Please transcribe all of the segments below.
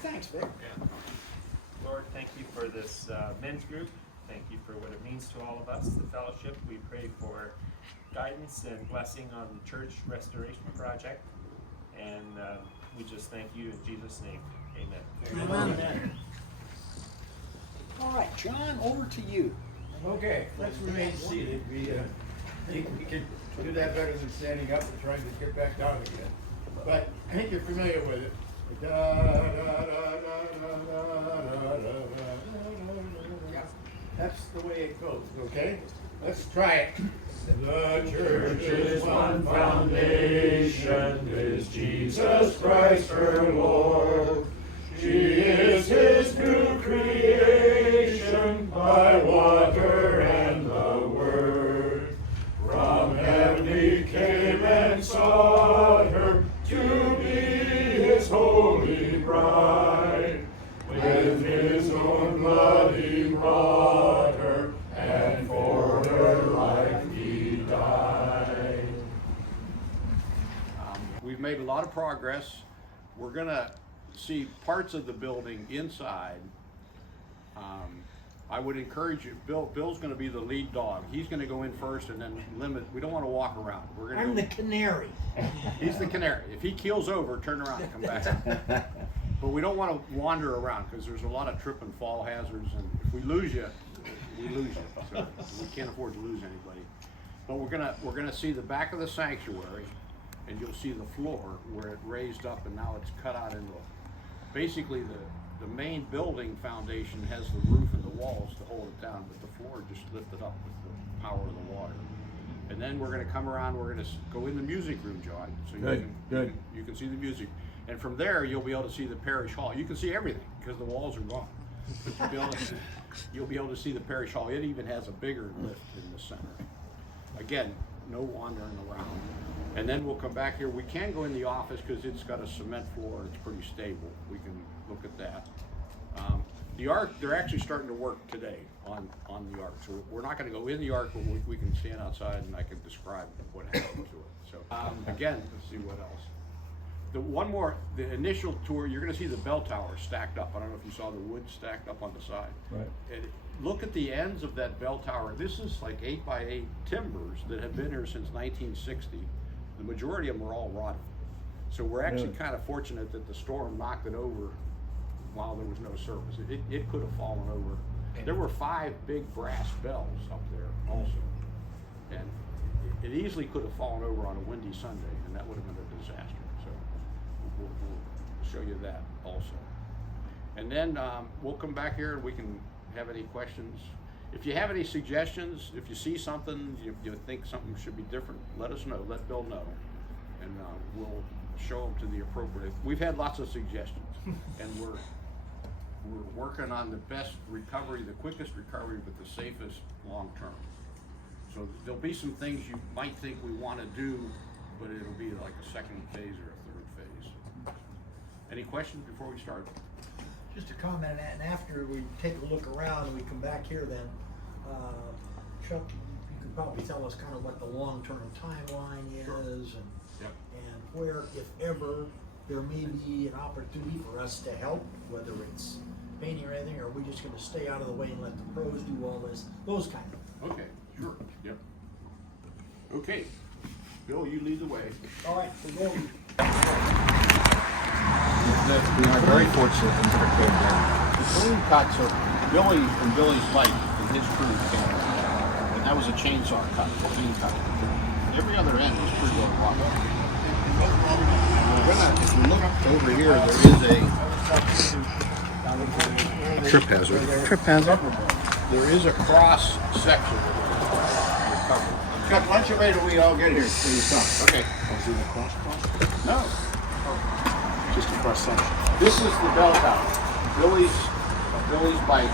thanks, Vic. Yeah. Lord, thank you for this men's group. Thank you for what it means to all of us, the fellowship. We pray for guidance and blessing on the church restoration project. And we just thank you in Jesus' name. Amen. Amen. All right, John, over to you. Okay, let's remain seated. We think we can do that better than standing up and trying to get back down again. But I think you're familiar with it. That's the way it goes, okay? Let's try it. The church is one foundation, is Jesus Christ her Lord. She is his new creation by water and the word. From heaven he came and sought her to be his holy bride. With his own blood he bought her, and for her life he died. We've made a lot of progress. We're gonna see parts of the building inside. I would encourage you, Bill's gonna be the lead dog. He's gonna go in first and then limit, we don't wanna walk around. We're gonna I'm the canary. He's the canary. If he keels over, turn around and come back. But we don't wanna wander around because there's a lot of trip and fall hazards, and if we lose you, we lose you. So we can't afford to lose anybody. But we're gonna see the back of the sanctuary, and you'll see the floor where it raised up and now it's cut out into basically the main building foundation has the roof and the walls to hold it down, but the floor just lifted up with the power of the water. And then we're gonna come around, we're gonna go in the music room, John, so you can see the music. And from there, you'll be able to see the parish hall. You can see everything because the walls are gone. But you'll be able to see the parish hall. It even has a bigger lift in the center. Again, no wandering around. And then we'll come back here. We can go in the office because it's got a cement floor. It's pretty stable. We can look at that. The ark, they're actually starting to work today on the ark. So we're not going to go in the ark, but we can stand outside and I can describe what happened to it. So again, let's see what else. The initial tour, you're going to see the bell tower stacked up. I don't know if you saw the wood stacked up on the side. Right. And look at the ends of that bell tower. This is like 8x8 timbers that have been here since 1960. The majority of them are all rotted. So we're actually kind of fortunate that the storm knocked it over while there was no surface. It could have fallen over. There were 5 big brass bells up there also. And it easily could have fallen over on a windy Sunday, and that would have been a disaster. So we'll show you that also. And then we'll come back here and we can have any questions. If you have any suggestions, if you see something, you think something should be different, let us know, let Bill know. And we'll show them to the appropriate. We've had lots of suggestions and we're working on the best recovery, the quickest recovery, but the safest long term. So there'll be some things you might think we want to do, but it'll be like a second phase or a third phase. Any questions before we start? Just a comment, and after we take a look around and we come back here, then Chuck, you can probably tell us kind of what the long-term timeline is, and Yep. and where, if ever, there may be an opportunity for us to help, whether it's painting or anything, or are we just going to stay out of the way and let the pros do all this, those kind of. Okay, sure, yep. Okay, Bill, you lead the way. All right, we're going. We are very fortunate in Kirkwood that the clean cuts are Billy's life and his crew came. And that was a chainsaw cut, a clean cut. Every other end was pretty well rough. If you look over here, there is a trip hazard. Trip hazard. There is a cross section. Chuck, why don't you wait till we all get here so you come? Okay. Was it a cross? No. Just a cross section. This is the bell tower. Billy's bike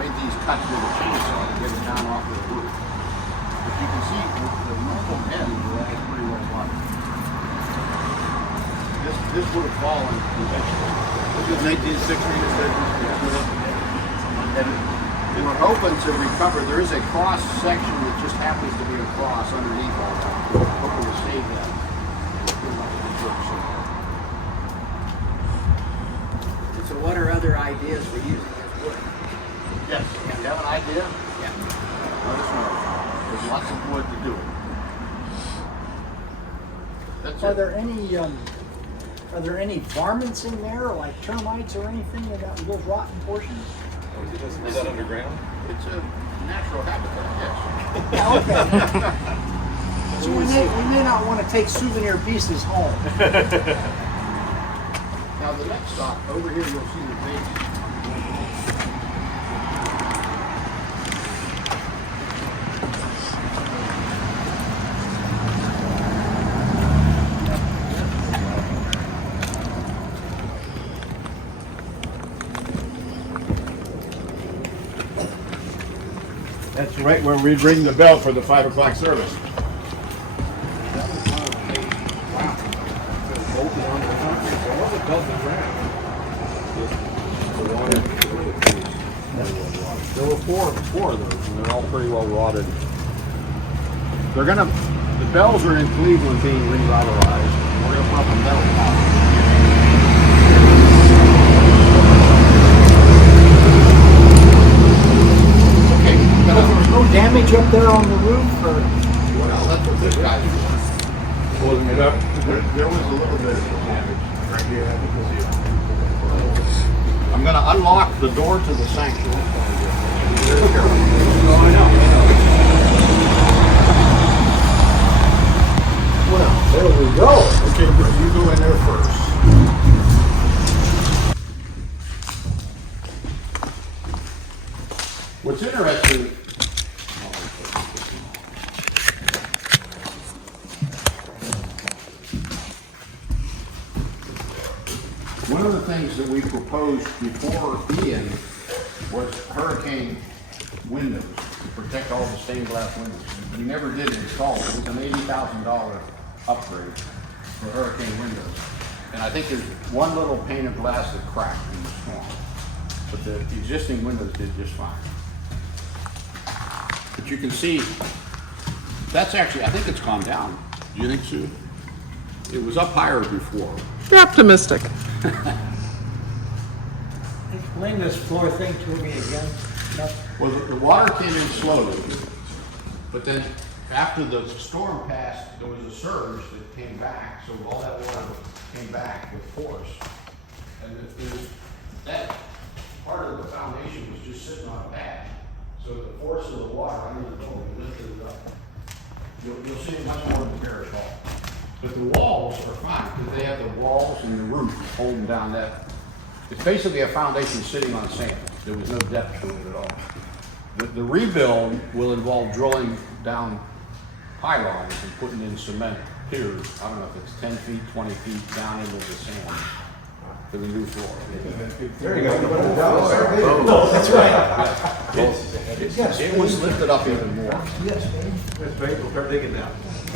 made these cuts with a chainsaw to get it down off of the roof. But you can see the normal end is pretty well blocked. This would have fallen eventually. This is 1960. And we're hoping to recover. There is a cross section that just happens to be a cross underneath all that. We're hoping to save that. other ideas for using this wood? Yes, if you have an idea, Yeah. let us know. There's lots of wood to do it. That's Are it. there any varmints in there, like termites or anything in those rotten portions? Is that underground? It's a natural habitat, yes. Yeah, okay. So we may not want to take souvenir pieces home. Now the next stop, over here you'll see the babies. That's right where we ring the bell for the 5 o'clock service. Bolted onto the concrete. There was a belt around. There were four of those, and they're all pretty well rotted. The bells are in Cleveland being revitalized. We're gonna put up a metal top. Okay, There was no damage up there on the roof, or? well, that's what this guy's doing. Holding it up. There was a little bit of damage right here. I can see it. I'm gonna unlock the door to the sanctuary. Very careful. Well, there we go. Okay, Bruce, you go in there first. What's interesting. One of the things that we proposed before Ian was hurricane windows to protect all the stained glass windows. We never did install it. It was an $80,000 upgrade for hurricane windows. And I think there's one little pane of glass that cracked in the storm. But the existing windows did just fine. But you can see, that's actually, I think it's gone down. Do you think, Sue? It was up higher before. You're optimistic. Explain this floor thing to me again. No. Well, the water came in slowly, but then after the storm passed, there was a surge that came back, so all that water came back with force. And that part of the foundation was just sitting on a pad, so the force of the water under the building lifted it up. You'll see it much more in the parish hall. But the walls are fine, because they have the walls and the roof holding down that. It's basically a foundation sitting on sand. There was no depth to it at all. The rebuild will involve drilling down pylons and putting in cement piers. I don't know if it's 10 feet, 20 feet down into the sand for the new floor. There you go. That's right. It was lifted up even more. Yes, Dave. That's right, we'll start digging now.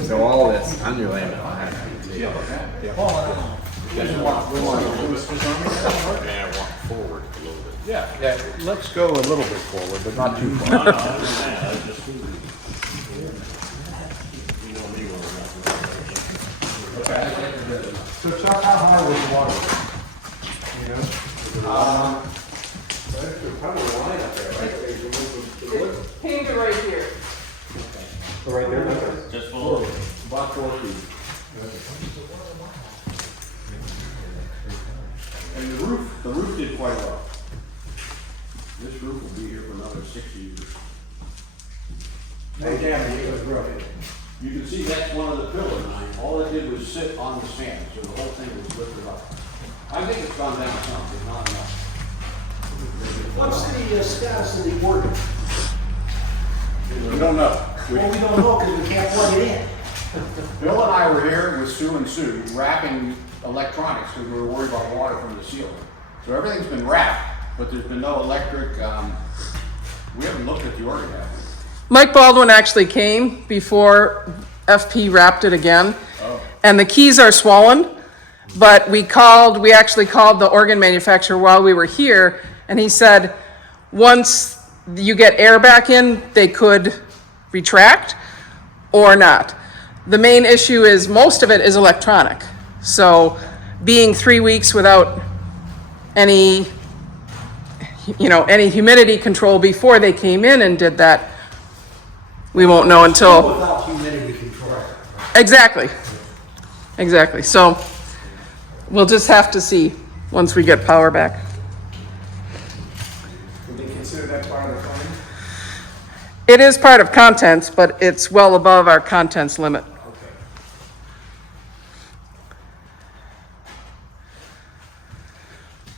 So all this underlayment will have to be. Yeah, walk forward a little bit. Yeah, let's go a little bit forward, but not too far. So Chuck, how high was the water? Painted right here. Right there. About 4 feet. And the roof did quite well. This roof will be here for another 6 years. No damage, it was rough. You can see that's one of the pillars. All it did was sit on the sand, so the whole thing was lifted up. I think it's gone down some, but not enough. What's the status of the organ? We don't know. Well, we don't know because we can't plug it in. Bill and I were here with Sue and Sue wrapping electronics because we were worried about water from the ceiling. So everything's been wrapped, but there's been no electric. We haven't looked at the organ yet. Mike Baldwin actually came before FP wrapped it again. And the keys are swollen, but we actually called the organ manufacturer while we were here, and he said, once you get air back in, they could retract or not. The main issue is most of it is electronic. So being 3 weeks without any any humidity control before they came in and did that, we won't know until. Without humidity control. Exactly. So we'll just have to see once we get power back. Would they consider that part of the fund? It is part of contents, but it's well above our contents limit.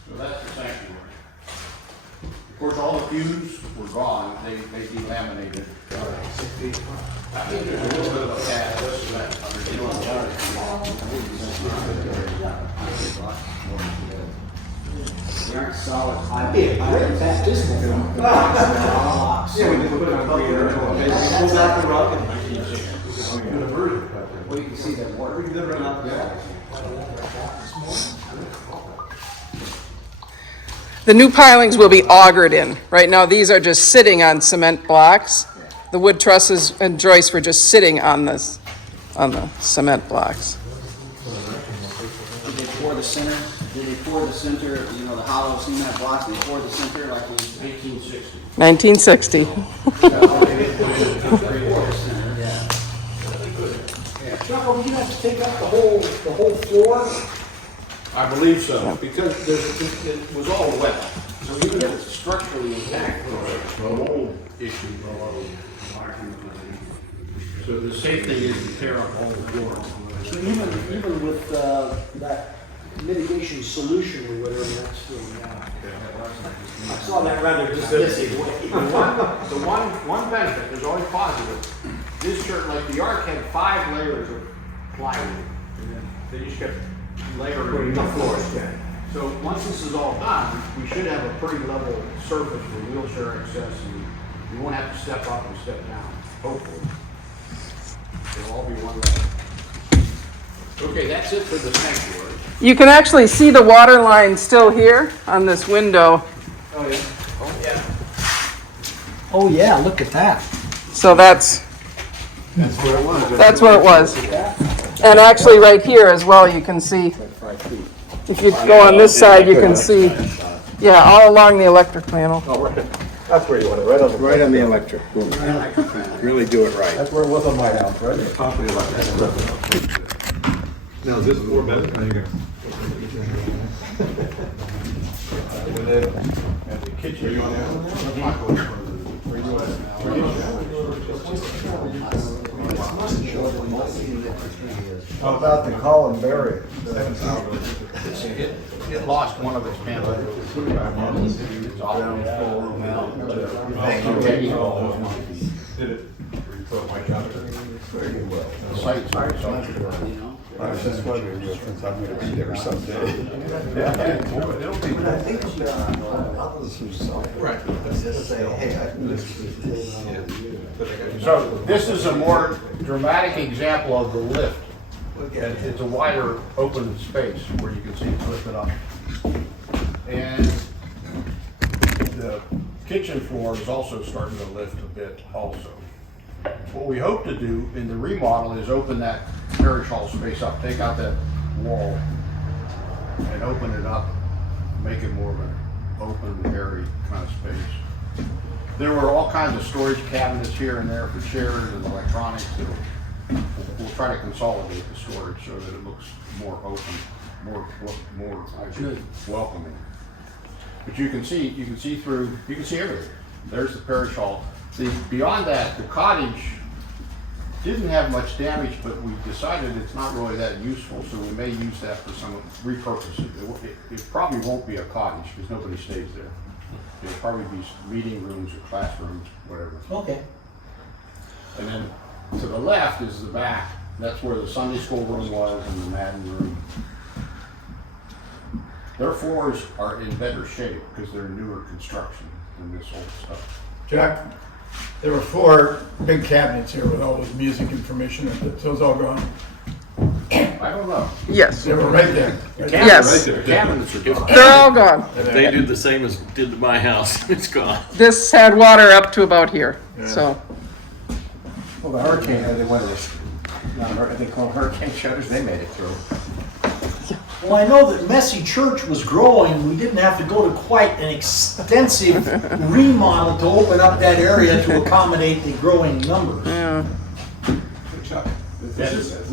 So that's the sanctuary. Of course, all the pews were gone, they delaminated. I think there's a little bit of a pad, this and that, They aren't solid. I'm baptismal. Yeah, we just put it on creator. Pull out the rug and. Well, you can see that water. We can run out there. The new pilings will be augered in. Right now, these are just sitting on cement blocks. The wood trusses and joists were just sitting on the cement blocks. Did they pour the center? Did they pour the center, the hollow cement block? Did they pour the center like we 1860. 1960. Chuck, are we gonna have to take up the whole floor? I believe so, because it was all wet. So even if it's structurally intact, it's an old issue. So the safe thing is to tear up all the floor. So even with that mitigation solution or whatever, that's still, I saw that rather dismissive. The one benefit, there's always positive, this church, like the Ark had 5 layers of plywood. And then they just kept layering the floors. So once this is all done, we should have a pretty level surface for wheelchair access, and you won't have to step up and step down, hopefully. It'll all be one level. Okay, that's it for the sanctuary. You can actually see the water line still here on this window. Oh, yeah, look at that. So that's Where it was. That's where it was. And actually right here as well, you can see, if you go on this side, you can see, yeah, all along the electric panel. That's where you want it, right on the. Right on the electric. Really do it right. That's where it was on my house, right? The top of the electric. Now, is this 4 bedrooms? There you go. At the kitchen. Are you on How about the call and bury it? It lost one of its panels. It's all down Did it? Put a white job there? the site's I was just wondering, since I'm gonna be there someday. It'll be. But I think others who saw it. Right. Just say, hey, I can listen to this. So this is a more dramatic example of the lift. It's a wider open space where you can see it lifted up. And the kitchen floor is also starting to lift a bit also. What we hope to do in the remodel is open that parish hall space up, take out that wall and open it up, make it more of an open, airy kind of space. There were all kinds of storage cabinets here and there for chairs and electronics. We'll try to consolidate the storage so that it looks more open, more welcoming. But you can see everything. There's the parish hall. Beyond that, the cottage didn't have much damage, but we decided it's not really that useful, so we may use that for repurpose it. It probably won't be a cottage because nobody stays there. It'll probably be meeting rooms or classrooms, whatever. Okay. And then to the left is the back. That's where the Sunday school room was and the Madden room. Their floors are in better shape because they're newer construction than this old stuff. Jack, there were 4 big cabinets here with all this music information, and those all gone. I don't know. Yes, They were right there. yes, The cabinets are different. they're all gone. They did the same as did to my house. It's gone. This had water up to about here, so. Well, the hurricane, they call them hurricane shutters, they made it through. Well, I know that Messy Church was growing. We didn't have to go to quite an extensive remodel to open up that area to accommodate the growing numbers. Yeah. This is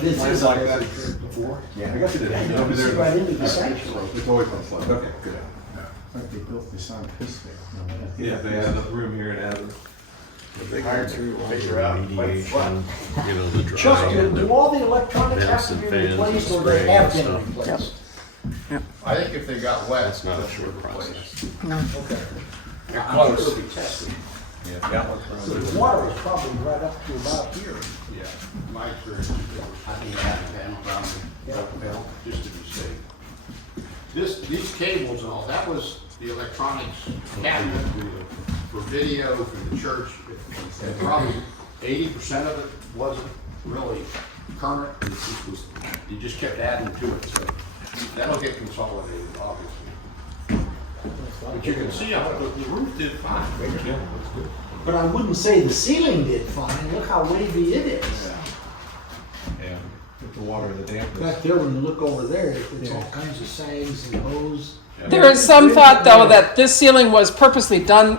This is like that before? Yeah. I guess it is. Over See there. right into the sanctuary. It's always been slow. Okay, good. like they built this on Pisgah. Yeah, they had enough room here and added. Hard to figure out what. You know, the Chuck, drying, do all the electronics have to Vents be and fans replaced and or they spraying have and been stuff. replaced? I think if they got wet. That's not a short process. Okay. They're I'm sure close. it'll be tested. Yeah. So the water is probably right up to about here. Yeah, my experience, I think it had a panel down there, just to be safe. These cables and all, that was the electronics cabinet for video, for the church. And probably 80% of it wasn't really current, it just was, you just kept adding to it, so that'll get consolidated, obviously. But you can see, the roof did fine. But I wouldn't say the ceiling did fine. Look how wavy it is. Yeah. With the water and the dampness. Back there, when you look over there, it's all kinds of sags and hose. There is some thought, though, that this ceiling was purposely done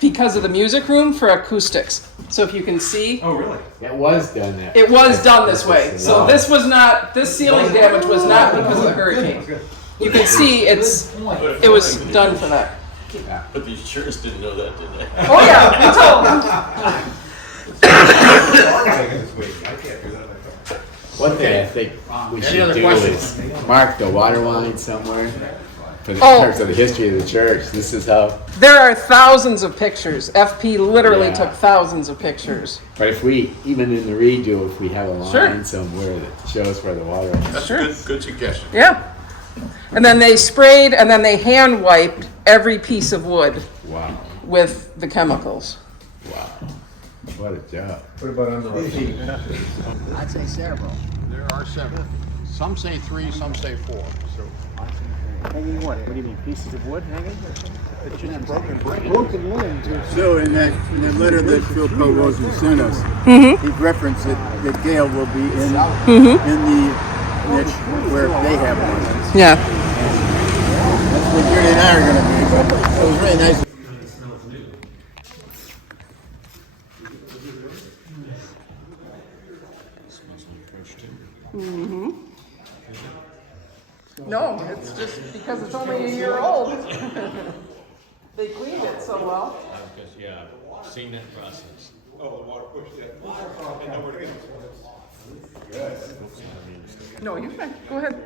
because of the music room for acoustics. So if you can see, Oh, really? It was done that. it was done this way. So this was not, this ceiling damage was not because of the hurricane. You can see Good point. it was done for that. But these chairs didn't know that, did they? Oh yeah, we told them. Taking this week. I can't do that. One thing I think we Any should other do questions? is mark the water line somewhere. In Oh. terms of the history of the church, this is how, There are thousands of pictures. FP literally Yeah. took thousands of pictures. but if we, even in the redo, if we have a line Sure. somewhere that shows where the water is. That's Sure. a good suggestion. Yeah. And then they sprayed and then they hand wiped every piece of wood Wow, with the chemicals. wow. What a job. What about under our feet? I'd say several. There are several. Some say 3, some say 4, so. Hanging what? What do you mean, pieces of wood hanging? It's just broken brick. Broken limbs. So in that letter that Phil Rosen sent us, he referenced that Gail will be in the niche where they have one. Yeah. That's where Judy and I are gonna be, but it was really nice. No, it's just because it's only a year old. They cleaned it so well. Because, yeah, I've seen that process. Oh, the water pushed it. No, you can, go ahead.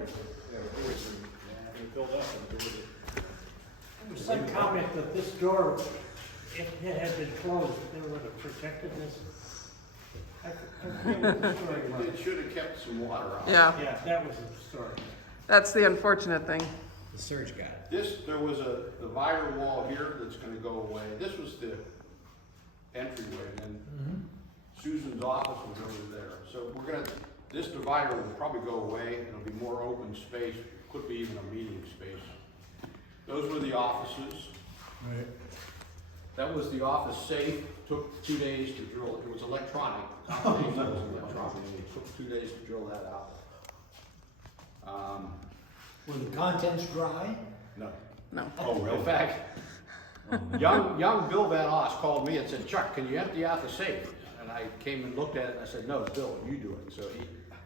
There's some comment that this door, if it had been closed, it would have protected this. I forget what the story was. It should have kept some water out. Yeah, Yeah, that was the story. that's the unfortunate thing. There was a divider wall here that's gonna go away. This was the entryway, and then Susan's office was over there. So this divider will probably go away, and it'll be more open space, could be even a meeting space. Those were the offices. That was the office safe, took 2 days to drill it. It was electronic, combination was electronic. It took 2 days to drill that out. Were the contents dry? No. No. Oh, really? In fact, young Bill Van Oss called me and said, Chuck, can you empty out the safe? And I came and looked at it and I said, no, Bill, you do it. So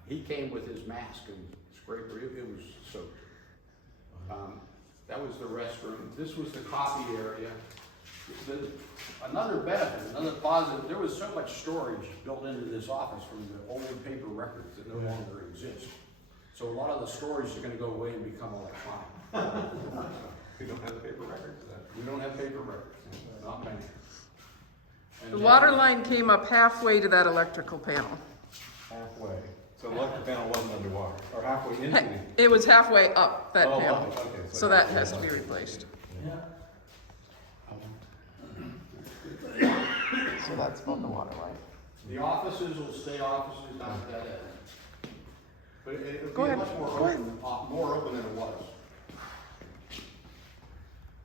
he came with his mask and scraper, it was soaked. That was the restroom. This was the coffee area. Another benefit, another positive, there was so much storage built into this office from the old paper records that no longer exist. So a lot of the storage is gonna go away and become electronic. We don't have the paper records then. We don't have paper records, not many. And The then- water line came up halfway to that electrical panel. Halfway. So the electric panel wasn't underwater, or halfway into the. It was halfway up that Oh, panel. okay, So that has to be replaced. So that's about the water line. The offices will stay offices, not that end. But it'll Go be ahead. much more open than it was.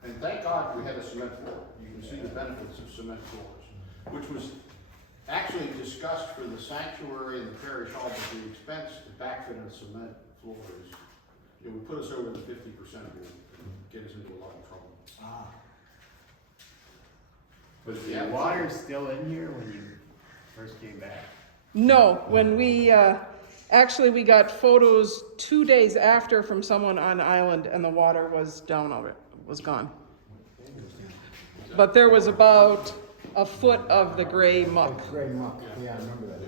And thank God we had a cement floor. You can see the benefits of cement floors, which was actually discussed for the sanctuary and the parish hall, but the expense to backfit a cement floor is it would put us over the 50% rule, get us into a lot of trouble. Was the water still in here when you first came back? No, when we, actually, we got photos 2 days after from someone on island and the water was down of it, was gone. But there was about a foot of the gray muck. Gray muck, yeah, I remember that.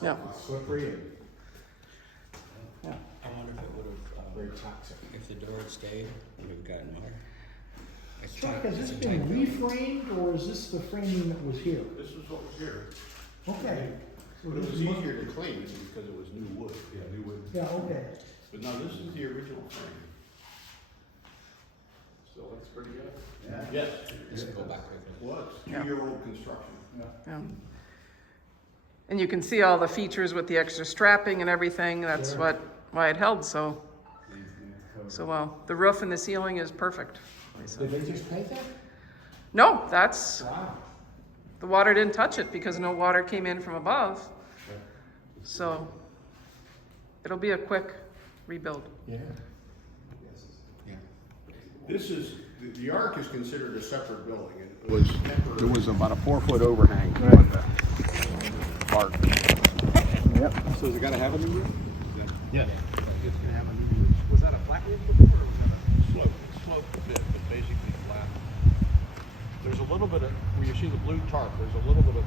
Yeah. Slippery and Yeah. I wonder if it would have, very toxic. if the door had stayed, would have gotten water. It's Chuck, tight- has this it's a tight been door. reframed or is this the framing that was here? This was what was here. Okay. So But it this was is easier to clean because it was new wood. Yeah, new wood. Yeah, okay. But no, this is the original frame. Still looks pretty good. Yes. This will go back quickly. Was. Yeah. 2-year-old construction. Yeah. And you can see all the features with the extra strapping and everything. That's why it held so well. The roof and the ceiling is perfect. Did they just paint that? No, that's, Wow. the water didn't touch it because no water came in from above. So it'll be a quick rebuild. Yeah. Yeah. This is, the Ark is considered a separate building. There was about a 4-foot overhang on the Ark. Yep. So is it gonna have a new roof? Yes. It's gonna have a new roof. Was that a flat roof before, or was that a Slope, sloped a bit, but basically flat. There's a little bit of, where you see the blue tarp, there's a little bit of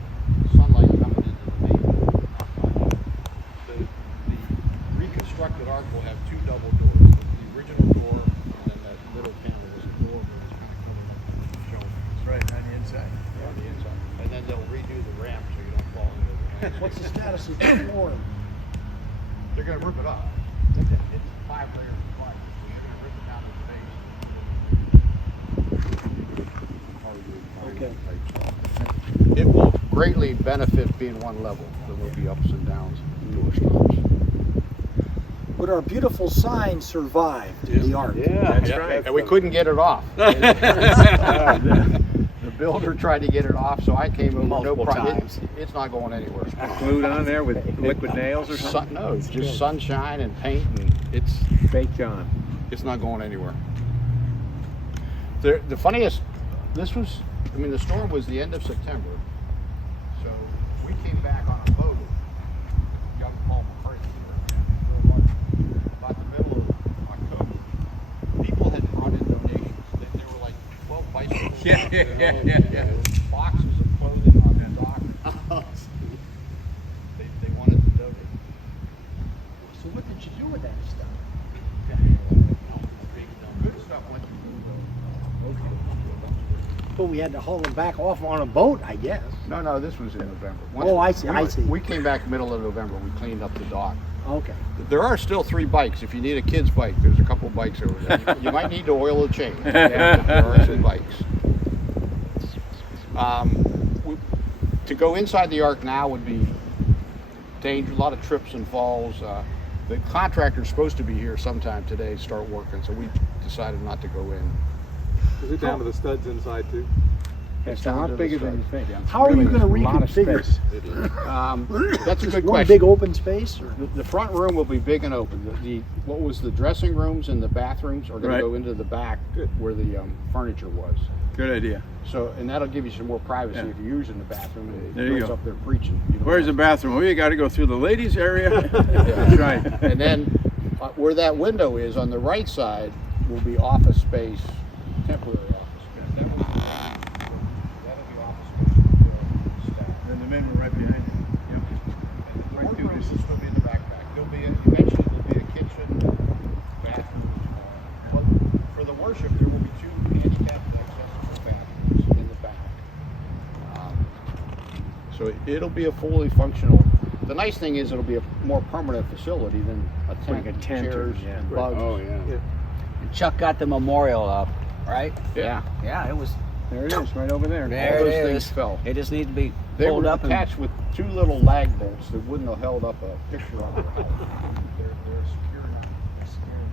sunlight coming into the main. The reconstructed Ark will have 2 double doors. The original door, and then that middle panel is a door where it's kind of covered up with the shelving. That's right, on the inside. On the inside. And then they'll redo the ramp so you don't fall into the ramp. What's the status of the floor? They're gonna rip it up. It's 5 layers of plywood. They're gonna rip it down to the base. Okay. It will greatly benefit being one level. There will be ups and downs, door stops. But our beautiful sign survived the art. Yeah, that's right. And we couldn't get it off. The builder tried to get it off, so I came over. Multiple no problem. times. It's not going anywhere. Glued on there with liquid nails or something? No, just sunshine and paint, and it's Baked on. It's not going anywhere. The funniest, this was, I mean, the storm was the end of September. So we came back on a boat, young Paul McCarthy, about the middle of October. People had brought in donations. There were like 12 bicycles. Yeah. Boxes of clothing on the dock. They wanted to donate. So what did you do with that stuff? Good stuff went to Well, we had to haul them back off on a boat, I guess. No, this was in November. Oh, I see, I see. We came back middle of November. We cleaned up the dock. Okay. There are still 3 bikes. If you need a kid's bike, there's a couple bikes over there. You might need to oil the chain. There are some bikes. To go inside the Ark now would be dangerous, a lot of trips and falls. The contractor's supposed to be here sometime today to start working, so we decided not to go in. Is it down to the studs inside too? It's down a to lot the bigger than you studs. think. How are you gonna A lot of reconfigure? space. That's a good One question. big open space or? The front room will be big and open. What was the dressing rooms and the bathrooms are going Right. to go into the back where the furniture was. Good idea. So, and that'll give you some more privacy Yeah. if you're using the bathroom and There it you goes go. up there preaching. You don't Where's the want- bathroom? Well, you gotta go through the ladies' area. That's right. And then where that window is on the right side will be office space, temporary office space. That'll be office space for the staff. And the men were right behind you. And the workrooms will still be in the backpack. Eventually there'll be a kitchen, bathroom. Well, for the worship, there will be 2 handicapped accessible bathrooms in the back. So it'll be a fully functional. The nice thing is it'll be a more permanent facility than a tent, Like a tent or- chairs, yeah. and bugs. Oh, yeah. Chuck got the memorial up, right? Yeah. Yeah, it was. There it is, right over there. There All those it things is. fell. It just needs to be They pulled were up and attached with 2 little lag bolts that wouldn't have held up a picture on the house. They're secure now. They're secure.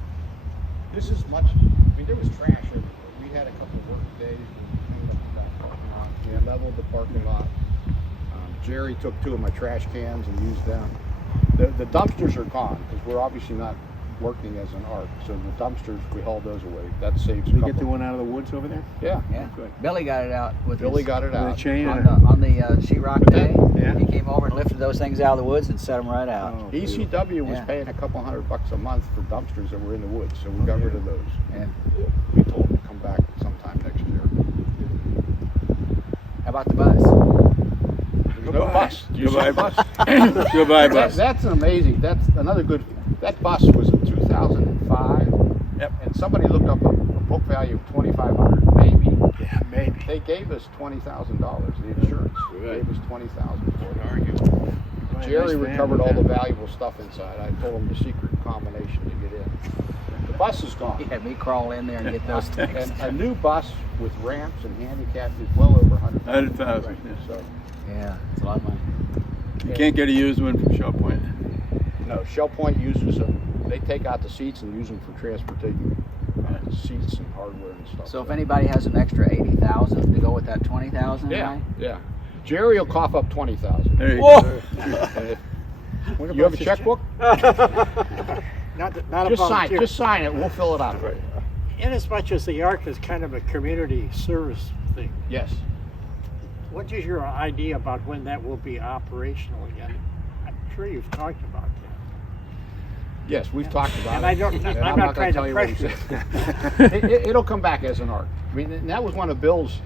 This is much. I mean, there was trash everywhere. We had a couple of work days. We cleaned up the back parking lot. We leveled the parking lot. Jerry took 2 of my trash cans and used them. The dumpsters are gone because we're obviously not working as an ark. So the dumpsters, we haul those away. That saves a We couple. get the one out of the woods over there? Yeah, Yeah. Billy got it out with Billy his, got it out. With a chain on and the, on the sheetrock day. Yeah. He came over and lifted those things out of the woods and set them right out. Oh, ECW was Yeah. paying a couple $100 a month for dumpsters that were in the woods, so we got rid of those. Yeah. We told them to come back sometime next year. How about the bus? There's no bus. Do you see Goodbye, the bus? Goodbye, That- bus. That's an amazing, that's another good, that bus was in 2005. Yep. And somebody looked up a book value of $2,500, maybe. Yeah, maybe. They gave us $20,000, the insurance. They gave us $20,000 for it. Jerry recovered all the valuable stuff inside. I told him the secret combination to get in. The bus is gone. He had me crawl in there and get those things. And a new bus with ramps and handicap is well over $100,000. 100,000, yeah. So, Yeah, it's a lot of money. You can't get a used one from Shell Point. no, Shell Point uses them. They take out the seats and use them for transporting seats and hardware and stuff. So if anybody has an extra 80,000 to go with that 20,000, yeah, right? yeah. Jerry will cough up 20,000. There you go. You have a checkbook? Not a Just volunteer. sign it. We'll fill it out for you. Inasmuch as the Ark is kind of a community service thing, Yes. what is your idea about when that will be operational again? I'm sure you've talked about that. Yes, we've talked about And it. I don't- And I'm not gonna trying to tell you what he pressure said. It'll come back as an ark. I mean, and that was one of Bill's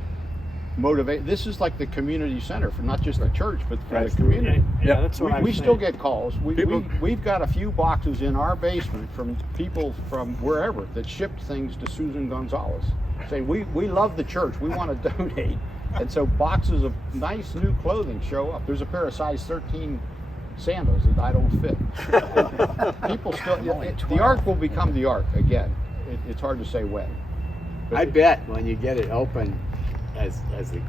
motivate. This is like the community center for not just the church, but for Right. the community. Yeah, that's what I'm We still saying. get calls. People- We've got a few boxes in our basement from people from wherever that shipped things to Susan Gonzalez, saying we love the church. We want to donate, and so boxes of nice new clothing show up. There's a pair of size 13 sandals that I don't fit. People still. The ark will become the ark again. It's hard to say when. I bet when you get it open, as the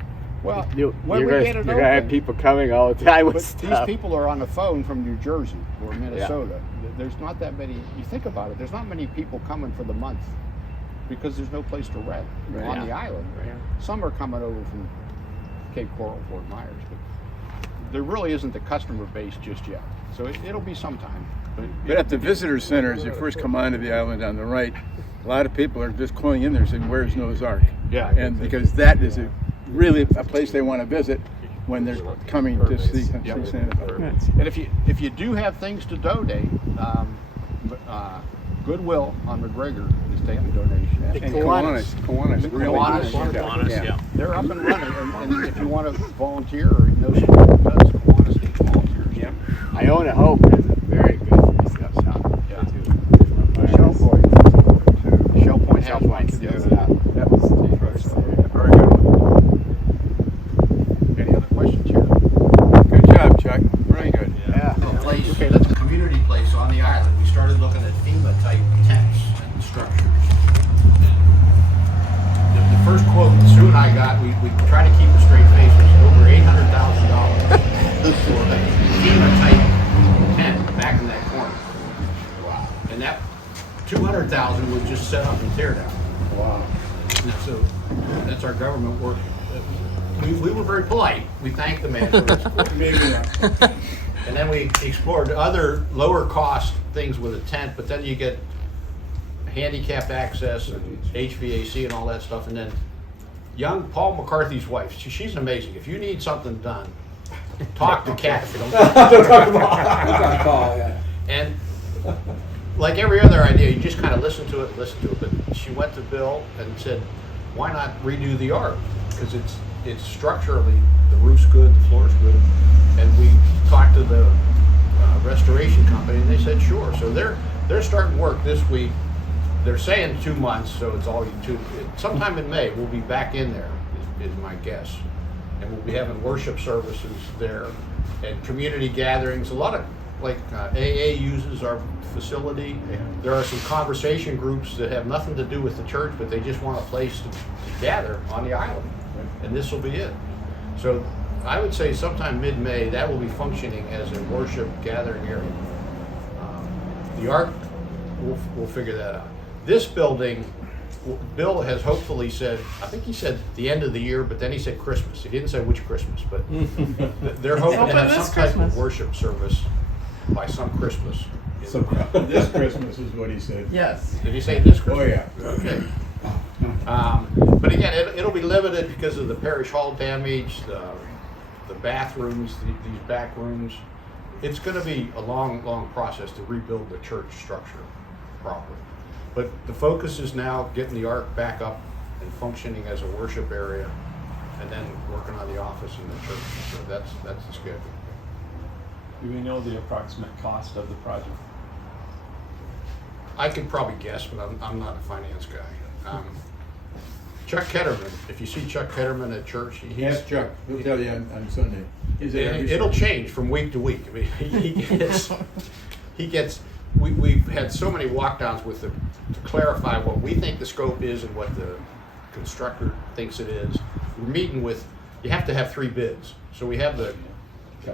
Well, you, when you're we gonna, get it you're gonna have open- people coming all the time with But these stuff. people are on the phone from New Jersey or Minnesota. There's not that many. You think about it. There's not many people coming for the month because there's no place to rent Right. on Yeah. the island. Right. Some are coming over from Cape Coral, Fort Myers, but there really isn't the customer base just yet. So it'll be sometime. But at the visitor center, as you first come onto the island on the right, a lot of people are just calling in there saying, "Where's Noah's Ark?" Yeah. And because that is really a place they want to visit when they're coming to see Yep. Santa. And if you do have things to donate, Goodwill on McGregor is taking donations. And Kiwanis really. Kiwanis, Yeah. They're up and running, and if you want to volunteer or know someone who does, Kiwanis needs volunteers. Yeah. Iona Hope is a very good stuff shop. Yeah. Too. Shell Point. Shell Point has one. Yeah. Very good one. Any other questions here? Good job, Chuck. Very good. Yeah. Place, Okay, let's a community place on the island. We started looking at FEMA type tents and structures. The first quote Sue and I got, we try to keep a straight face, was over $800,000 for a FEMA type tent back in that corner. Wow. And that 200,000 was just set up and tear down. Wow. So that's our government work. We were very polite. We thanked the man for his and then we explored other lower cost things with a tent, but then you get handicapped access and HVAC and all that stuff. And then young Paul McCarthy's wife, she's amazing. If you need something done, talk to Kathy. And like every other idea, you just kind of listen to it. But she went to Bill and said, why not redo the ark? Because it's structurally, the roof's good, the floor's good. And we talked to the restoration company and they said, sure. So they're starting work this week. They're saying 2 months, so it's all sometime in May, we'll be back in there, is my guess. And we'll be having worship services there and community gatherings. A lot of, like AA uses our facility. There are some conversation groups that have nothing to do with the church, but they just want a place to gather on the island. And this will be it. So I would say sometime mid-May, that will be functioning as a worship gathering area. The Ark, we'll figure that out. This building, Bill has hopefully said, I think he said the end of the year, but then he said Christmas. He didn't say which Christmas, but they're hoping to have some type of worship service by some Christmas So this Christmas is what he said. Yes. Did he say this Christmas? Oh, yeah. Okay. But again, it'll be limited because of the parish hall damage, the bathrooms, these back rooms. It's going to be a long, long process to rebuild the church structure properly. But the focus is now getting the Ark back up and functioning as a worship area, and then working on the office in the church. So that's the schedule. Do we know the approximate cost of the project? I could probably guess, but I'm not a finance guy. Chuck Ketterman, if you see Chuck Ketterman at church, Ask Chuck, he'll tell you on Sunday. He's at every it'll service. change from week to week. I mean, we've had so many walkdowns with to clarify what we think the scope is and what the constructor thinks it is. We're meeting with, you have to have 3 bids. So we have the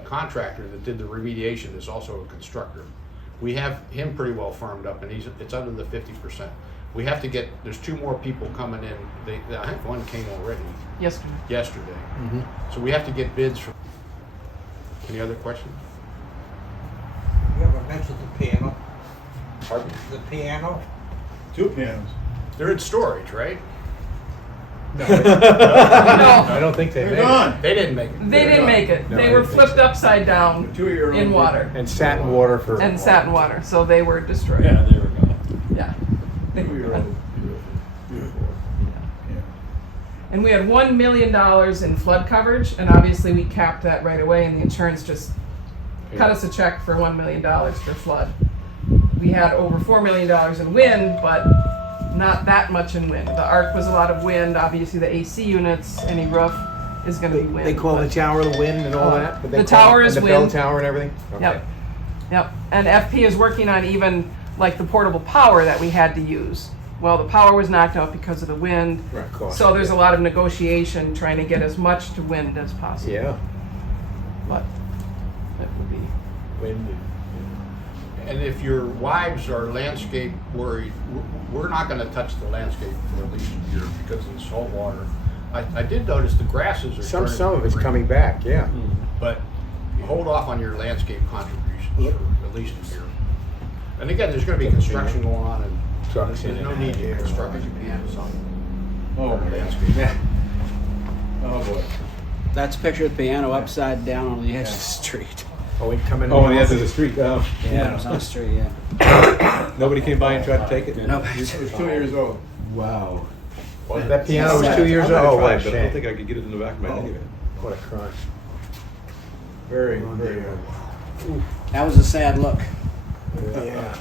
contractor that did the remediation is also a constructor. We have him pretty well firmed up, and it's under the 50%. We have to get, there's 2 more people coming in. I think one came already yesterday. Mm-hmm. So we have to get bids from. Any other questions? You ever mentioned the piano? Pardon? The piano? 2 pianos. They're in storage, right? No, I don't think they They're made it. gone. They didn't make it. they didn't make it. No, They I were didn't think flipped so. upside down 2-year-old. in water And sat in water for. and sat in water, so they were destroyed. Yeah, there we go. Yeah. 2-year-old. Beautiful. Yeah. And we had $1 million in flood coverage, and obviously we capped that right away, and the insurance just cut us a check for $1 million for flood. We had over $4 million in wind, but not that much in wind. The Ark was a lot of wind. Obviously, the AC units, any roof is going to be wind. They call the but- tower the wind and all that? But they The call tower it- is and the bell wind. tower and everything? Okay. Yep. Yep. And FP is working on even like the portable power that we had to use. Well, the power was knocked out because of the wind. Right, of course. So there's a lot of negotiation trying to get as much to wind as possible. Yeah. But that would be. Wind And if your wives are landscape worried, we're not going to touch the landscape for at least a year because of the salt water. I did notice the grasses are and turning some of it's green, coming back, yeah. but hold off on your landscape contributions for at least a year. And again, there's going to be construction going on, and Trucks there's in no and need out to here. construct some Oh, boy. landscape. Oh, boy. That's a picture of the piano upside down on the edge of the street. Oh, we come in. Oh, on the edge of the street, oh. Yeah, it was on the street, yeah. Nobody came by and tried to take it? No. It was 2 years old. Wow. That piano was 2 years I'm gonna old? try Oh, it, but I don't think I could get it in the back of my head. What a crime. Very, very. That was a sad look. Yeah.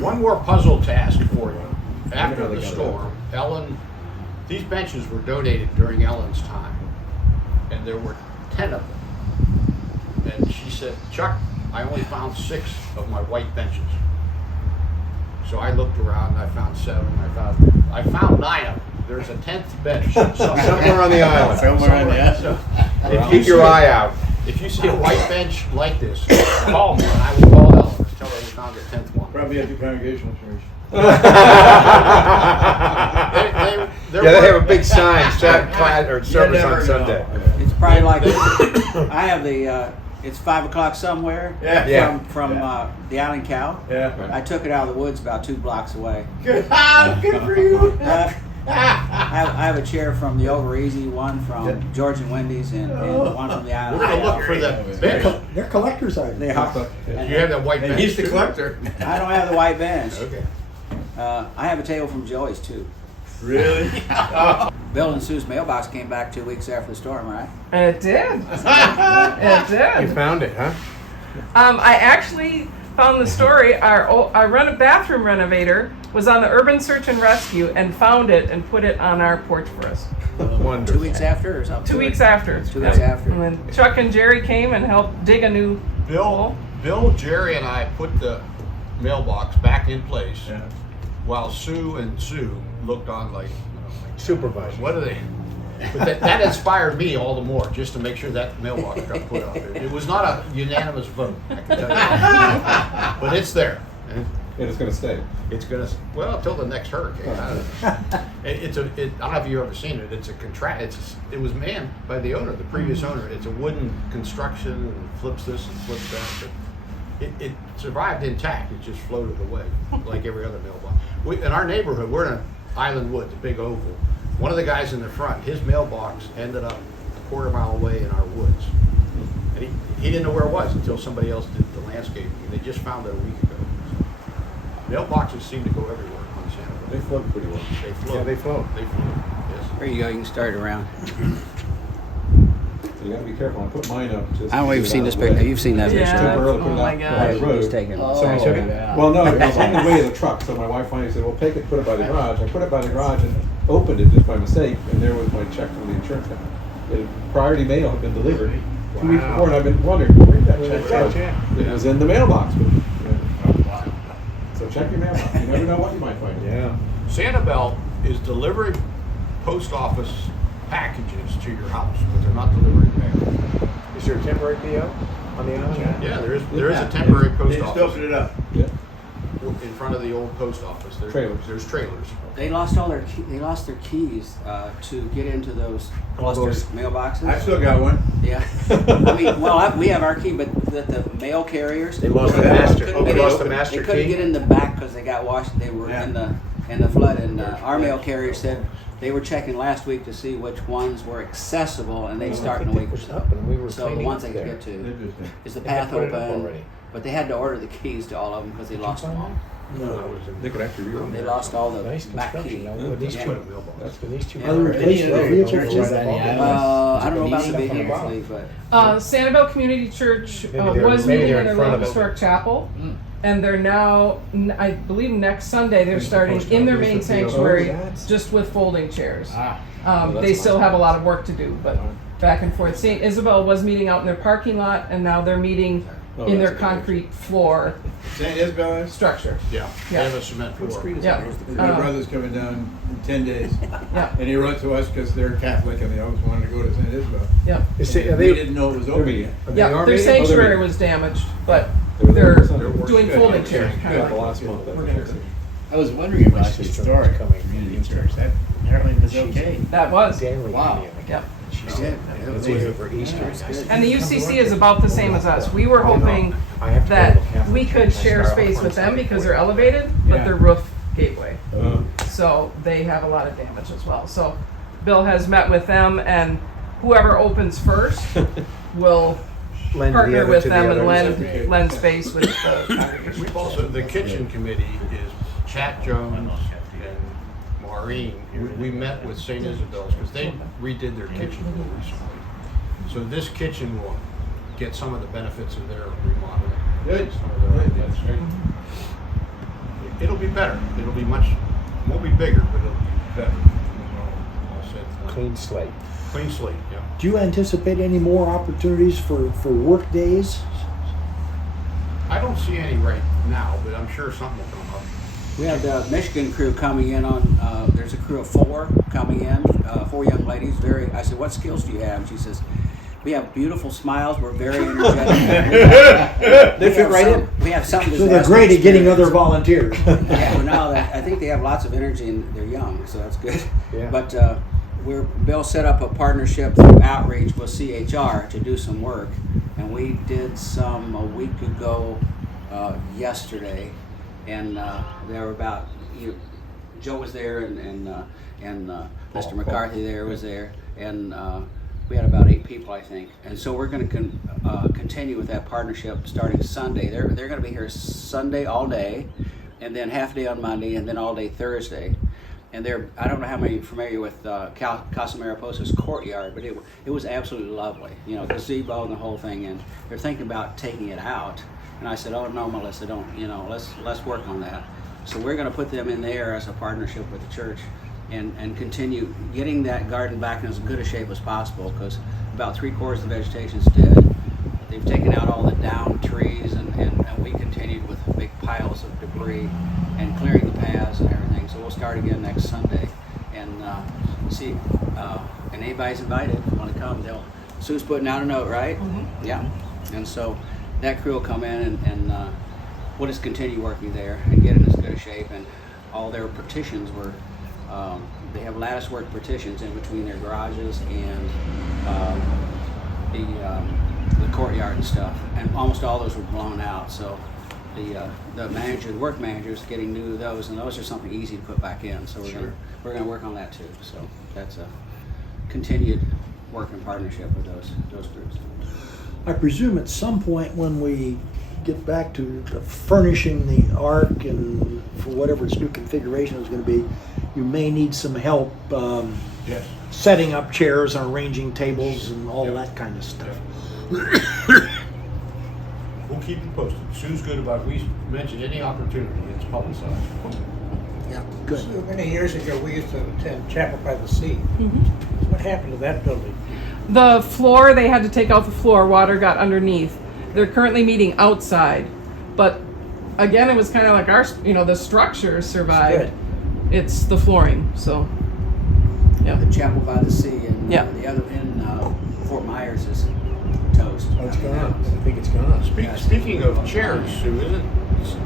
One more puzzle task for you. After how they the got storm, Ellen, these benches were donated during Ellen's time, and there were 10 of them. And she said, Chuck, I only found 6 of my white benches. So I looked around and I found 7. I found 9 of them. There's a 10th bench Somewhere on the island. Somewhere on the island. So, Keep your eye out. if you see a white bench like this, call me and I will call Ellen and tell her we found the 10th one. Probably at the Congregational Church. Yeah, they have a big sign, class or service never on know. Sunday. It's probably like, I have the, it's 5 o'clock somewhere. Yeah. Yeah. From the Island Cow. Yeah. I took it out of the woods about 2 blocks away. Good. Good for you. I have a chair from the Over Easy, one from George and Wendy's, and one from the We're Island gonna Cow. look for the bench. They're collector's items. They are. You have that white And bench. he's the too? collector. I don't have the white bench. Okay. I have a table from Joey's too. Really? Bill and Sue's mailbox came back 2 weeks after the storm, right? It did. It You did. found it, huh? I actually found the story. Our bathroom renovator was on the Urban Search and Rescue and found it and put it on our porch for us. 2 weeks after or something? 2 weeks after. 2 weeks after. And then Chuck and Jerry came and helped dig a new hole. Bill, Jerry, and I put the mailbox back in place Yeah. while Sue looked on like, Supervisor. what are they? But that inspired me all the more, just to make sure that mailbox got put up. It was not a unanimous vote, I can tell you. But it's there. And And it's gonna stay. it's gonna, well, until the next hurricane. I don't know. I don't know if you've ever seen it. It was manned by the owner, the previous owner. It's a wooden construction and flips this and flips that. But it survived intact, it just floated away, like every other mailbox. In our neighborhood, we're in Island Woods, a big oval. One of the guys in the front, his mailbox ended up a quarter mile away in our woods. And he didn't know where it was until somebody else did the landscaping, and they just found it a week ago. Mailboxes seem to go everywhere on Sanibel. They float pretty well. They float. Yeah, they float. They float, yes. There you go, you can start it around. So you gotta be careful. I put mine up just. I don't know if you've seen this picture, you've seen that picture. Too early to put Oh it my out gosh. by the road. He's taken. Somebody took it? Well, no, it was on the way to the truck, so my wife finally said, well, take it, put it by the garage. I put it by the garage and opened it just by mistake, and there was my check from the insurance company. The priority mail had been delivered 2 weeks before, and I've been wondering, where'd that check go? It was in the mailbox. So check your mailbox. You never know what you might find. Yeah. Sanibel is delivering post office packages to your house, but they're not delivering mail. Is there a temporary PO on the island? Yeah, there is a temporary post They just office opened it up. Yeah. in front of the old post office. Trailers. There's trailers. They lost they lost their keys to get into those cluster mailboxes. I still got one. Yeah. I mean, well, we have our key, but the mail carriers. They lost the couldn't master- get they in- lost the master They couldn't key? get in the back because they got washed. They were Yeah. in the flood, and our mail carrier said they were checking last week to see which ones were accessible, and they start in a week or so. So the ones they could get to Interesting. is the They had path put it up open, already. but they had to order the keys to all of them because they lost them all. They could actually read They it. lost all the Nice back construction. key. Now, with these Yeah. two, that's for these two. Yeah. Are there Any any of other the churches? I don't know about the big ones, but Sanibel Community Church Maybe they're- was maybe meeting they're in in their front little of it. historic chapel. And they're now, I believe next Sunday, they're starting post in their office main with the- sanctuary, Oh, that's- just with folding chairs. Well, They that's still nice. have a lot of work to do, but back and forth. St. Isabel was meeting out in their parking lot, and now they're meeting Oh, in that's their a good concrete floor St. Isabel is? structure. Yeah. Yeah. They have a cement floor. Yeah. My brother's coming down in 10 days. Yeah. And he wrote to us because they're Catholic and they always wanted to go to St. Isabel. Yeah. Is it- are And they- we didn't know it was open yet. Are they Yeah, our their meeting? Oh, they're sanctuary meeting. was damaged, but They were there they're on Sunday. doing Good. folding chairs, Yeah, kind the of last month. We're gonna see. I was wondering about sister historic coming. community church. That apparently was okay. That was. Wow. Yeah. She's did. It's over for Easter. And the UCC is about the same as us. We were hoping I have to go that to the Catholic we church. could I share start off space on with them Sunday because morning. they're elevated, but Yeah. their roof gateway. Uh, So they have a lot of damage as well. So Bill has met with them, and whoever opens first will Lend the partner other with to the them and others. lend space with the congregation. We've also, the kitchen committee is Chat Jones and Maureen. We met with St. Isabel's because they redid their kitchen recently. So this kitchen will get some of the benefits of their remodeling. Good. Some of their ideas. It'll be better. It'll be much, won't be bigger, but it'll be better. All said. Clean slate. Clean slate, yeah. Do you anticipate any more opportunities for work days? I don't see any right now, but I'm sure something will come up. we have the Michigan crew coming in on, there's a crew of 4 coming in, 4 young ladies, I said, what skills do you have? She says, we have beautiful smiles, we're very energetic. They fit right in. We have something to So they're great at getting other volunteers. Yeah, well, no, I think they have lots of energy and they're young, so that's good. Yeah. But Bill set up a partnership through Outreach with CHR to do some work, and we did some a week ago yesterday, and there were about Joe was there and Mr. McCarthy there was there, and we had about 8 people, I think. And so we're going to continue with that partnership starting Sunday. They're going to be here Sunday all day, and then half day on Monday, and then all day Thursday. And I don't know how many are familiar with Casa Mariposa's courtyard, but it was absolutely lovely. You know, gazebo and the whole thing, and they're thinking about taking it out. And I said, oh no, Melissa, don't, let's work on that. So we're going to put them in there as a partnership with the church and continue getting that garden back in as good a shape as possible, because about 3/4 of the vegetation is dead. They've taken out all the down trees, and we continued with big piles of debris and clearing the paths and everything. So we'll start again next Sunday, and see. And anybody's invited if you want to come. Sue's putting out a note, right? Mm-hmm. Yeah. And so that crew will come in and we'll just continue working there and get it in as good a shape. And all their partitions were. They have lattice work partitions in between their garages and the courtyard and stuff, and almost all those were blown out. So the work manager is getting new of those, and those are something easy to put back in. So we're gonna work on that too. So that's a continued work in partnership with those groups. I presume at some point when we get back to the furnishing the ark and for whatever its new configuration is going to be, you may need some help Yes. setting up chairs and arranging tables and all that kind of stuff. We'll keep you posted. Sue's good about, we mentioned any opportunity, it's publicized. Yeah, good. So many years ago, we used to attend Chapel by the Sea. What happened to that building? The floor, they had to take out the floor, water got underneath. They're currently meeting outside, but again, it was kind of like the structure survived. It's the flooring, so, yeah. The Chapel by the Sea and Yeah. the other in Fort Myers is toast. Oh, it's gone. I think it's gone. Speaking of chairs, Sue, isn't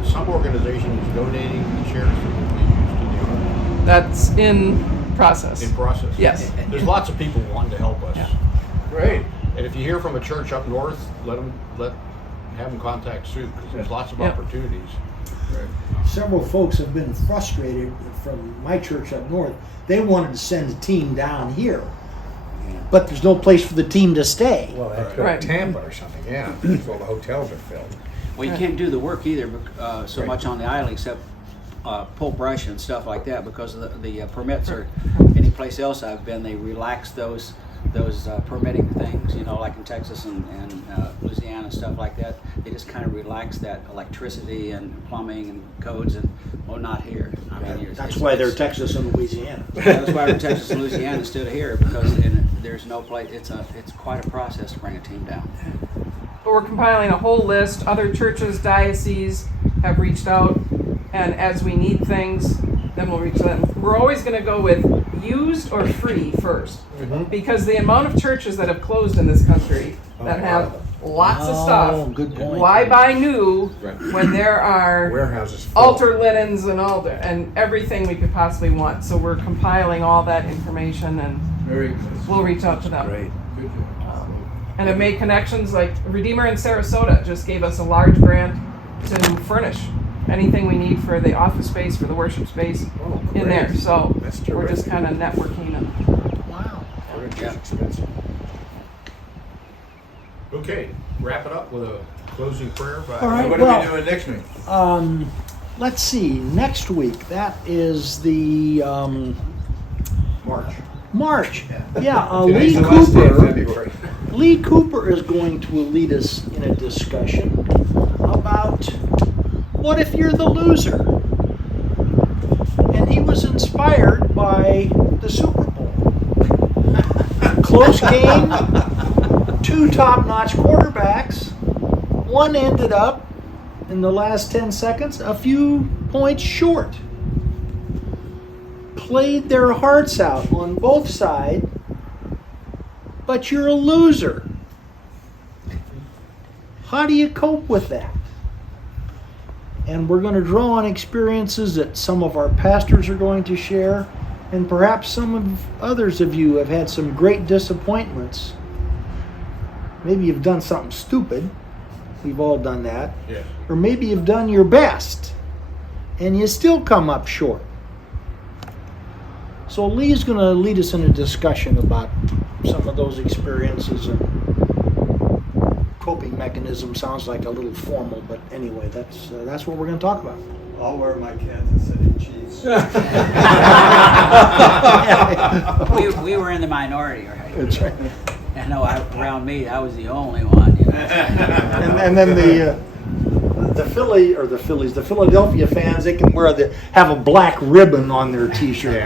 some organizations donating the chairs that will be used in the ark? That's in process. In process? Yes. There's lots of people wanting to help us. Yeah. Great. And if you hear from a church up north, have them contact Sue, because there's lots of Yeah. opportunities. Several folks have been frustrated from my church up north. They wanted to send a team down here, but there's no place for the team to stay. Well, they have to go Right. to Tampa or something, yeah, because all the hotels are filled. Well, you can't do the work either so much on the island except pull brush and stuff like that because the permits are. Any place else I've been, they relax those permitting things. Like in Texas and Louisiana and stuff like that. They just kind of relax that electricity and plumbing and codes and not here. I mean, That's why they're Texas and Louisiana. That's why we're Texas and Louisiana instead of here because there's no place. It's quite a process to bring a team down. But we're compiling a whole list. Other churches, dioceses have reached out, and as we need things, then we'll reach them. We're always going to go with used or free first, because the amount of churches that have closed in this country that have lots of stuff. Good point. Why buy new Right. when there are Warehouses full. altar linens and and everything we could possibly want? So we're compiling all that information, and Very good. we'll reach out to them. Great. Good job. And have made connections, like Redeemer in Sarasota just gave us a large grant to furnish anything we need for the office space, for the worship space Oh, in there. great. So That's we're just terrific. kind of networking. And Wow. Furniture's expensive. Okay, wrap it up with a closing prayer. All right. What Well- are we doing next week? Let's see. Next week, that is the March. Yeah, Today's Lee the last day of Cooper. February. Lee Cooper is going to lead us in a discussion about what if you're the loser? And he was inspired by the Super Bowl. Close game, two top-notch quarterbacks. One ended up, in the last 10 seconds, a few points short. Played their hearts out on both sides, but you're a loser. How do you cope with that? And we're going to draw on experiences that some of our pastors are going to share, and perhaps some of others of you have had some great disappointments. Maybe you've done something stupid. We've all done that. Yes. Or maybe you've done your best and you still come up short. So Lee's going to lead us in a discussion about some of those experiences, and coping mechanism sounds like a little formal, but anyway, that's what we're going to talk about. I'll wear my Kansas City Chiefs. We were in the minority, right? That's right. I know around me, I was the only one. And then the Philadelphia fans, they can have a black ribbon on their T-shirt.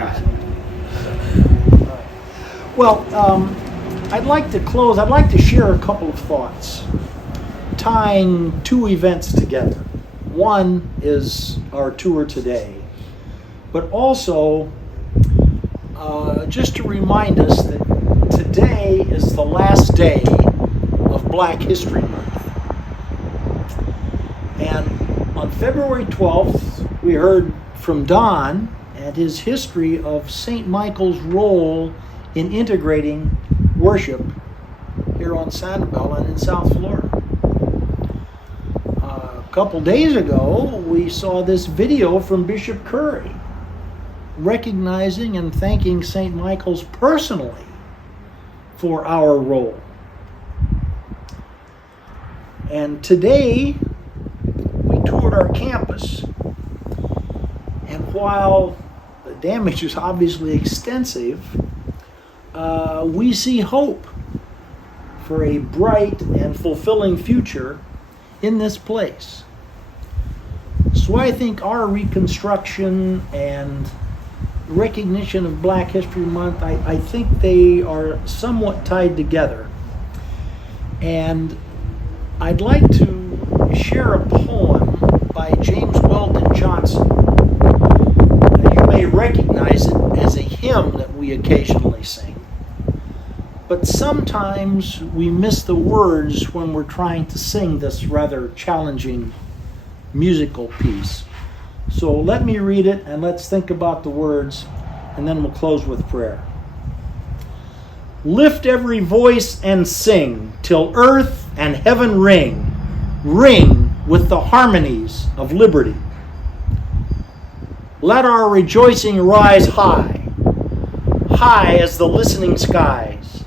Well, I'd like to close. I'd like to share a couple of thoughts, tying two events together. One is our tour today, but also just to remind us that today is the last day of Black History Month. And on February 12th, we heard from Don and his history of St. Michael's role in integrating worship here on Sanibel and in South Florida. A couple days ago, we saw this video from Bishop Curry recognizing and thanking St. Michael's personally for our role. And today, we toured our campus. And while the damage is obviously extensive, we see hope for a bright and fulfilling future in this place. So I think our reconstruction and recognition of Black History Month, I think they are somewhat tied together. And I'd like to share a poem by James Weldon Johnson. You may recognize it as a hymn that we occasionally sing, but sometimes we miss the words when we're trying to sing this rather challenging musical piece. So let me read it and let's think about the words, and then we'll close with prayer. Lift every voice and sing till earth and heaven ring, ring with the harmonies of liberty. Let our rejoicing rise high, high as the listening skies.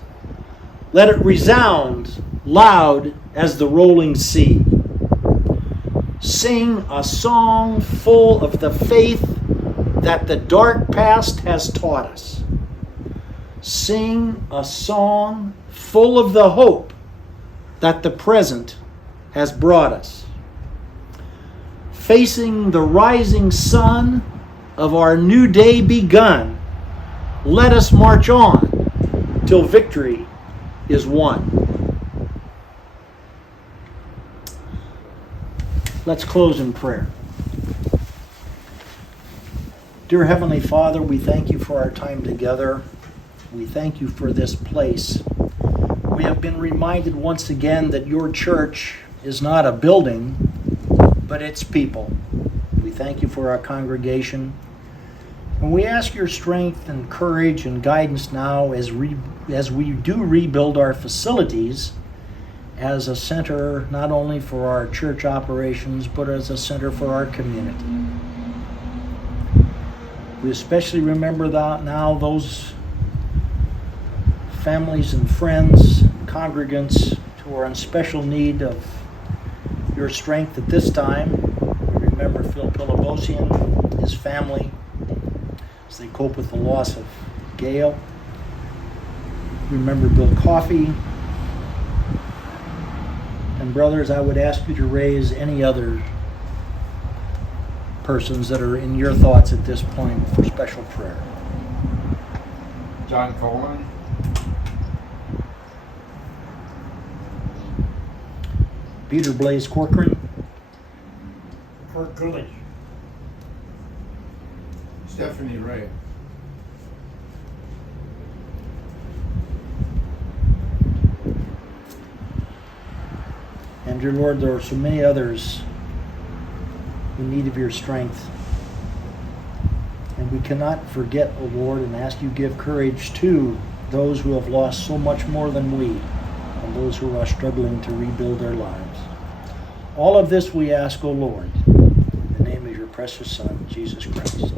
Let it resound loud as the rolling sea. Sing a song full of the faith that the dark past has taught us. Sing a song full of the hope that the present has brought us. Facing the rising sun of our new day begun, let us march on till victory is won. Let's close in prayer. Dear Heavenly Father, we thank you for our time together. We thank you for this place. We have been reminded once again that your church is not a building, but it's people. We thank you for our congregation. And we ask your strength and courage and guidance now as we do rebuild our facilities as a center not only for our church operations, but as a center for our community. We especially remember that now those families and friends, congregants who are in special need of your strength at this time. We remember Phil Pilibosian, his family, as they cope with the loss of Gail. We remember Bill Coffey. And brothers, I would ask you to raise any other persons that are in your thoughts at this point for special prayer. John Cohen. Peter Blaze Corcoran. Kurt Coolidge. Stephanie Ray. And dear Lord, there are so many others in need of your strength. And we cannot forget, O Lord, and ask you give courage to those who have lost so much more than we, and those who are struggling to rebuild their lives. All of this we ask, O Lord, in the name of your precious Son, Jesus Christ.